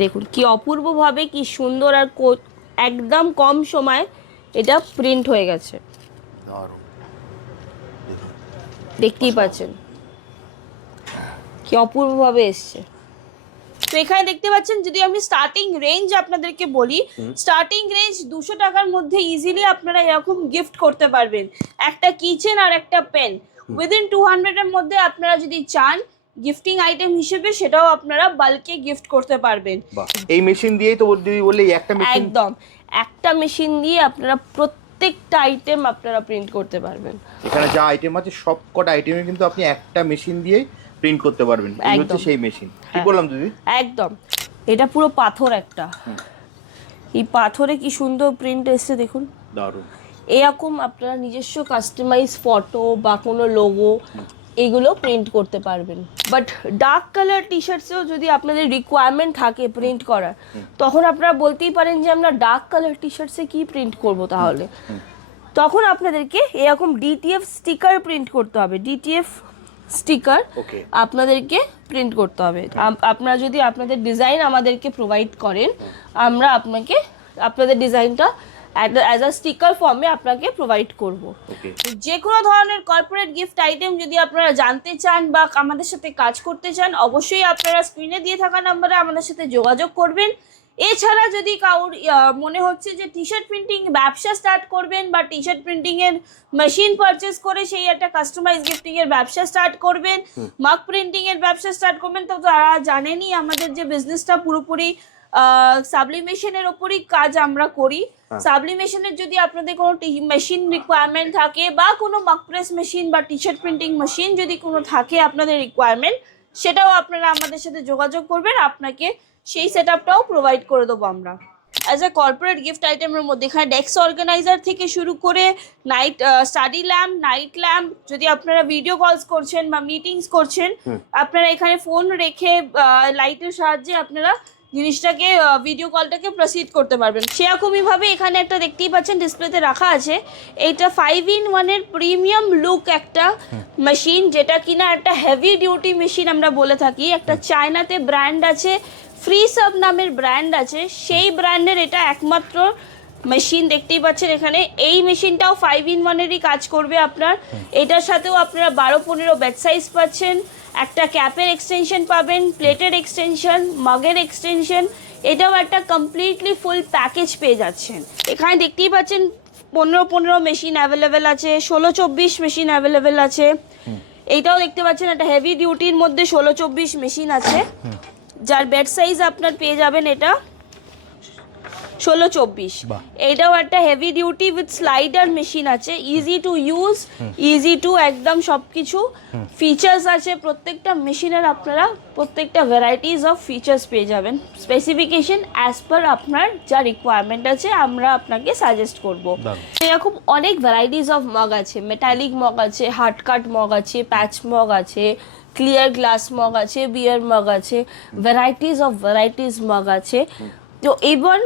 দেখুন কি অপূর্বভাবে কি সুন্দর আর একদম কম সময় এটা প্রিন্ট হয়ে গেছে, দেখতেই পাচ্ছেন কি অপূর্বভাবে এসছে। তো এখানে দেখতে পাচ্ছেন, যদি আমি স্টার্টিং রেঞ্জ আপনাদেরকে বলি, স্টার্টিং রেঞ্জ 200 টাকার মধ্যে ইজিলি আপনারা এরকম গিফট করতে পারবেন, একটা কিচেন আর একটা পেন। উইদিন 200 এর মধ্যে আপনারা যদি চান গিফটিং আইটেম হিসেবে, সেটাও আপনারা বাল্কে গিফট করতে পারবেন। এই মেশিন দিয়েই তো যদি বললে একটা মেশিন, একদম একটা মেশিন দিয়ে আপনারা প্রত্যেকটা আইটেম আপনারা প্রিন্ট করতে পারবেন। এখানে যা আইটেম আছে সব কটা আইটেমে কিন্তু আপনি একটা মেশিন দিয়ে প্রিন্ট করতে পারবেন। এই হচ্ছে সেই মেশিন, ঠিক বললাম দিদি? একদম। এটা পুরো পাথর একটা, এই পাথরে কি সুন্দর প্রিন্ট এসছে দেখুন, দারুণ। এরকম আপনারা নিজস্ব কাস্টমাইজ ফটো বা কোনো লোগো এগুলো প্রিন্ট করতে পারবেন। বাট ডার্ক কালার টি শার্টসেও যদি আপনাদের রিকোয়ারমেন্ট থাকে প্রিন্ট করার, তখন আপনারা বলতেই পারেন যে আমরা ডার্ক কালার টি শার্টসে কি প্রিন্ট করব, তাহলে তখন আপনাদেরকে এরকম ডিটিএফ স্টিকার প্রিন্ট করতে হবে। ডিটিএফ স্টিকার আপনাদেরকে প্রিন্ট করতে হবে। আপনারা যদি আপনাদের ডিজাইন আমাদেরকে প্রোভাইড করেন, আমরা আপনাদের ডিজাইনটা অ্যাজ আ স্টিকার ফর্মে আপনাকে প্রোভাইড করব। যে কোনো ধরনের কর্পোরেট গিফট আইটেম যদি আপনারা জানতে চান বা আমাদের সাথে কাজ করতে চান, অবশ্যই আপনারা স্ক্রিনে দিয়ে থাকা নাম্বারে আমাদের সাথে যোগাযোগ করবেন। এছাড়া যদি কারোর মনে হচ্ছে যে টি শার্ট প্রিন্টিং ব্যবসা স্টার্ট করবেন বা টি শার্ট প্রিন্টিং এর মেশিন পারচেস করে সেই একটা কাস্টমাইজ গিফটিং এর ব্যবসা স্টার্ট করবেন, মাগ প্রিন্টিং এর ব্যবসা স্টার্ট করবেন, তো তারা জানেনই আমাদের যে বিজনেসটা পুরোপুরি সাবলিমেশনের ওপরই কাজ আমরা করি। সাবলিমেশনের যদি আপনাদের কোনো মেশিন রিকোয়ারমেন্ট থাকে বা কোনো মাগ প্রেস মেশিন বা টি শার্ট প্রিন্টিং মেশিন যদি কোনো থাকে আপনাদের রিকোয়ারমেন্ট, সেটাও আপনারা আমাদের সাথে যোগাযোগ করবেন, আপনাকে সেই সেট আপটাও প্রোভাইড করে দেবো আমরা। অ্যাজ এ কর্পোরেট গিফট আইটেমের মধ্যে এখানে ডেস্ক অর্গানাইজার থেকে শুরু করে night study lamp, night lamp, যদি আপনারা ভিডিও কলস করছেন বা মিটিংস করছেন, আপনারা এখানে ফোন রেখে লাইটের সাহায্যে আপনারা জিনিসটাকে ভিডিও কলটাকে প্রসিড করতে পারবেন। সেরকমই ভাবে এখানে একটা দেখতেই পাচ্ছেন ডিসপ্লেতে রাখা আছে, এইটা 5-in-1 এর প্রিমিয়াম লুক একটা মেশিন, যেটা কিনা একটা হেভি ডিউটি মেশিন আমরা বলে থাকি। একটা চায়নাতে ব্র্যান্ড আছে, ফ্রি সাব নামের ব্র্যান্ড আছে, সেই ব্র্যান্ডের এটা একমাত্র মেশিন দেখতেই পাচ্ছেন এখানে। এই মেশিনটাও 5-in-1 এরই কাজ করবে আপনার। এটার সাথেও আপনারা 12-15 ব্যাচ সাইজ পাচ্ছেন, একটা ক্যাপের এক্সটেনশন পাবেন, প্লেটের এক্সটেনশন, মাগের এক্সটেনশন, এটাও একটা কমপ্লিটলি ফুল প্যাকেজ পেয়ে যাচ্ছেন। এখানে দেখতেই পাচ্ছেন 15 মেশিন অ্যাভেলেবেল আছে, 16-24 মেশিন অ্যাভেলেবেল আছে। এইটাও দেখতে পাচ্ছেন একটা হেভি ডিউটির মধ্যে 16-24 মেশিন আছে, যার বেড সাইজ আপনার পেয়ে যাবেন এটা 16-24। এটাও একটা heavy duty with slider machine আছে, easy to use, easy to একদম সব কিছু ফিচার্স আছে। প্রত্যেকটা মেশিনের আপনারা প্রত্যেকটা ভ্যারাইটিস অফ ফিচার্স পেয়ে যাবেন, স্পেসিফিকেশন অ্যাজ পার আপনার যা রিকোয়ারমেন্ট আছে আমরা আপনাকে সাজেস্ট করব। এরকম অনেক ভ্যারাইটিস অফ মগ আছে, মেটালিক মগ আছে, হার্ড কাট মগ আছে, প্যাচ মগ আছে, ক্লিয়ার গ্লাস মগ আছে, বিয়ার মগ আছে, ভ্যারাইটিস মগ আছে। তো এবং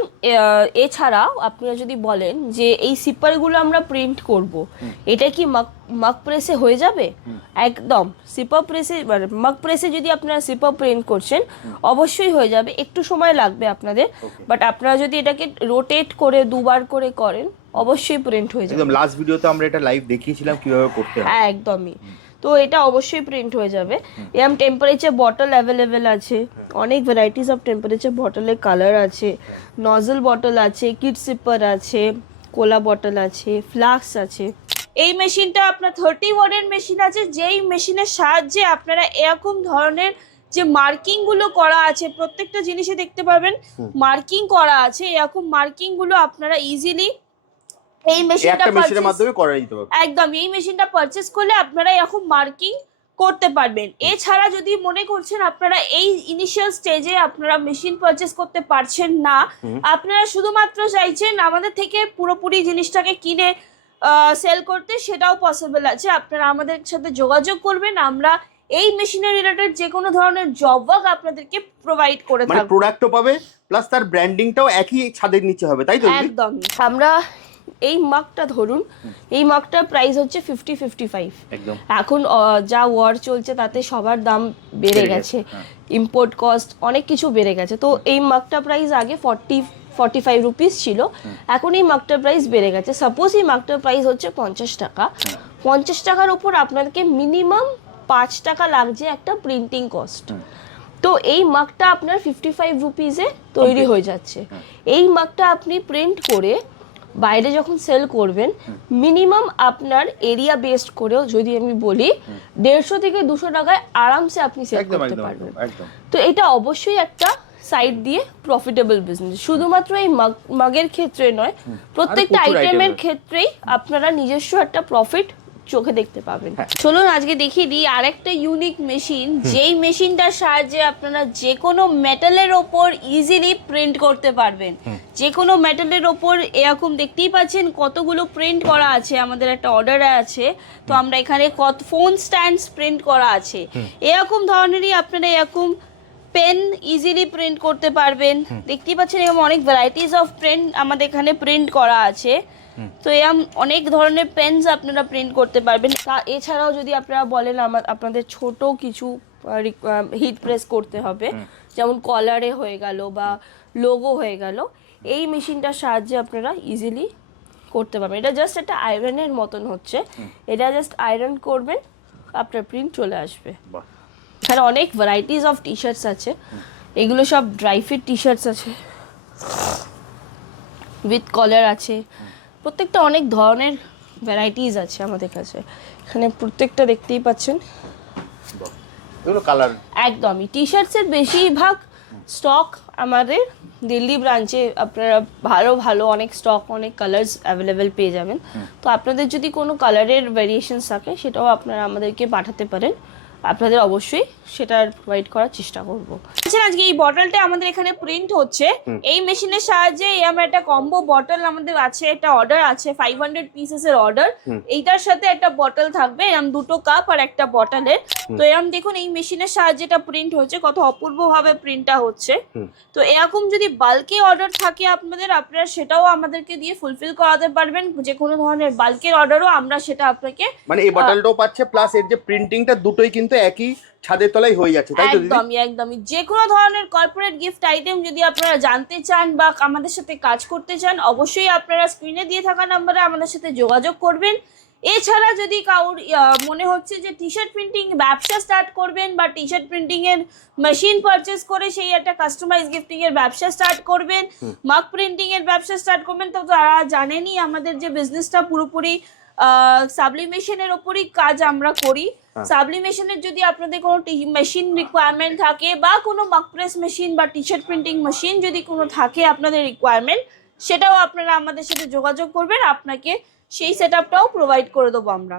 এছাড়াও আপনারা যদি বলেন যে এই সিপারগুলো আমরা প্রিন্ট করব, এটা কি মাগ প্রেসে হয়ে যাবে? একদম সিপার প্রেসে, মানে মাগ প্রেসে যদি আপনারা সিপার প্রিন্ট করছেন অবশ্যই হয়ে যাবে, একটু সময় লাগবে আপনাদের, বাট আপনারা যদি এটাকে রোটেট করে দুবার করে করেন অবশ্যই প্রিন্ট হয়ে যাবে। একদম লাস্ট ভিডিওতে আমরা এটা লাইভ দেখিয়েছিলাম কিভাবে করতে হয়। একদমই, তো এটা অবশ্যই প্রিন্ট হয়ে যাবে। এরকম টেম্পারেচার বটল অ্যাভেলেবেল আছে, অনেক ভ্যারাইটিস অফ টেম্পারেচার বটলের কালার আছে, নজল বটল আছে, কিড সিপার আছে, কোলা বটল আছে, ফ্লাস্ক আছে। এই মেশিনটা আপনার 30 ওয়াটের মেশিন আছে, যেই মেশিনের সাহায্যে আপনারা এরকম ধরনের যে মার্কিংগুলো করা আছে প্রত্যেকটা জিনিসে দেখতে পাবেন মার্কিং করা আছে, এরকম মার্কিংগুলো আপনারা ইজিলি এই মেশিনের মাধ্যমে করা যেতে পারে। একদম এই মেশিনটা পারচেজ করলে আপনারা এখন মার্কিং করতে পারবেন। এছাড়া যদি মনে করছেন আপনারা এই ইনিশিয়াল স্টেজে আপনারা মেশিন পারচেজ করতে পারছেন না, আপনারা শুধুমাত্র চাইছেন আমাদের থেকে পুরোপুরি জিনিসটাকে কিনে সেল করতে, সেটাও পসিবল আছে। আপনারা আমাদের সাথে যোগাযোগ করবেন, আমরা এই মেশিনের রিলেটেড যে কোনো ধরনের জব ওয়ার্ক আপনাদেরকে প্রোভাইড করে থাকবো। প্রোডাক্টও পাবে প্লাস তার ব্র্যান্ডিংটাও একই ছাদের নিচে হবে, তাই তো? একদম, আমরা এই মাগটা ধরুন, এই মাগটার প্রাইস হচ্ছে 50-55। একদম এখন যা ওয়ার চলছে তাতে সবার দাম বেড়ে গেছে, ইম্পোর্ট কস্ট অনেক কিছু বেড়ে গেছে। তো এই মাগটা প্রাইস আগে 40-45 রুপিস ছিল, এখন এই মাগটার প্রাইস বেড়ে গেছে। সাপোজ এই মাগটার প্রাইস হচ্ছে 50 টাকা, 50 টাকার উপর আপনাদেরকে মিনিমাম 5 টাকা লাগছে একটা প্রিন্টিং কস্ট। তো এই মাগটা আপনার 55 রুপিসে তৈরি হয়ে যাচ্ছে। এই মাগটা আপনি প্রিন্ট করে বাইরে যখন সেল করবেন, মিনিমাম আপনার এরিয়া বেসড করেও যদি আমি বলি 150 থেকে 200 টাকায় আরামসে আপনি সেল করতে পারবেন। তো এটা অবশ্যই একটা সাইড দিয়ে প্রফিটেবল বিজনেস। শুধুমাত্র এই মাগের ক্ষেত্রে নয়, প্রত্যেকটা আইটেমের ক্ষেত্রেই আপনারা নিজস্ব একটা প্রফিট চোখে দেখতে পাবেন। চলুন আজকে দেখিয়ে দিই আরেকটা ইউনিক মেশিন, যেই মেশিনটার সাহায্যে আপনারা যে কোনো মেটালের ওপর ইজিলি প্রিন্ট করতে পারবেন। যে কোনো মেটালের ওপর এরকম দেখতেই পাচ্ছেন কতগুলো প্রিন্ট করা আছে, আমাদের একটা অর্ডার আছে। তো আমরা এখানে কত ফোন স্ট্যান্ডস প্রিন্ট করা আছে, এরকম ধরনেরই আপনারা এরকম পেন ইজিলি প্রিন্ট করতে পারবেন। দেখতেই পাচ্ছেন এরকম অনেক ভ্যারাইটিস অফ পেন আমাদের এখানে প্রিন্ট করা আছে। তো এরকম অনেক ধরনের পেনস আপনারা প্রিন্ট করতে পারবেন। এছাড়াও যদি আপনারা বলেন আপনাদের ছোট কিছু হিট প্রেস করতে হবে, যেমন কলারে হয়ে গেল বা লোগো হয়ে গেল, এই মেশিনটার সাহায্যে আপনারা ইজিলি করতে পারবেন। এটা জাস্ট একটা আয়রনের মতন হচ্ছে, এটা জাস্ট আয়রন করবেন, আপনার প্রিন্ট চলে আসবে। এখানে অনেক ভ্যারাইটিস অফ টি শার্টস আছে, এগুলো সব ড্রাই ফিট টি শার্টস আছে, উইথ কলার আছে, প্রত্যেকটা অনেক ধরনের ভ্যারাইটিস আছে আমাদের কাছে। এখানে প্রত্যেকটা দেখতেই পাচ্ছেন এগুলো কালার একদমই। টি শার্টসের বেশিরভাগ স্টক আমাদের দিল্লি ব্রাঞ্চে আপনারা ভালো ভালো অনেক স্টক, অনেক কালার্স অ্যাভেলেবেল পেয়ে যাবেন। তো আপনাদের যদি কোনো কালারের ভ্যারিয়েশনস থাকে সেটাও আপনারা আমাদেরকে পাঠাতে পারেন, আপনাদের অবশ্যই সেটা প্রোভাইড করার চেষ্টা করব। আচ্ছা, আজকে এই বটলটা আমাদের এখানে প্রিন্ট হচ্ছে এই মেশিনের সাহায্যে। আমরা একটা কম্বো বটল আমাদের আছে, একটা অর্ডার আছে 500 পিসেসের অর্ডার। এইটার সাথে একটা বটল থাকবে, এরকম 2টো কাপ আর একটা বটলের। তো এরকম দেখুন এই মেশিনের সাহায্যে এটা প্রিন্ট হচ্ছে, কত অপূর্ব ভাবে প্রিন্টটা হচ্ছে। তো এরকম যদি বাল্কে অর্ডার থাকে আপনারা সেটাও আমাদেরকে দিয়ে ফুলফিল করাতে পারবেন। যে কোনো ধরনের বাল্কের অর্ডারও আমরা সেটা আপনাকে, মানে এই বটলটাও পাচ্ছে প্লাস এর যে প্রিন্টিংটা দুটোই কিন্তু একই ছাদের তলায় হয়ে যাচ্ছে, তাই তো? একদমই যে কোনো ধরনের কর্পোরেট গিফট আইটেম যদি আপনারা জানতে চান বা আমাদের সাথে কাজ করতে চান, অবশ্যই আপনারা স্ক্রিনে দিয়ে থাকা নম্বরে আমাদের সাথে যোগাযোগ করবেন। এছাড়া যদি কারোর মনে হচ্ছে যে টি শার্ট প্রিন্টিং ব্যবসা স্টার্ট করবেন বা টি শার্ট প্রিন্টিং এর মেশিন পারচেস করে সেই একটা কাস্টমাইজ গিফটিং এর ব্যবসা স্টার্ট করবেন, মাগ প্রিন্টিং এর ব্যবসা স্টার্ট করবেন, তো তারা জানেনই আমাদের যে বিজনেসটা পুরোপুরি সাবলিমেশনের ওপরই কাজ আমরা করি। সাবলিমেশনের যদি আপনাদের কোনো মেশিন রিকোয়ারমেন্ট থাকে বা কোনো মাগ প্রেস মেশিন বা টি শার্ট প্রিন্টিং মেশিন যদি কোনো থাকে আপনাদের রিকোয়ারমেন্ট, সেটাও আপনারা আমাদের সাথে যোগাযোগ করবেন, আপনাকে সেই সেটআপটাও প্রোভাইড করে দেবো আমরা।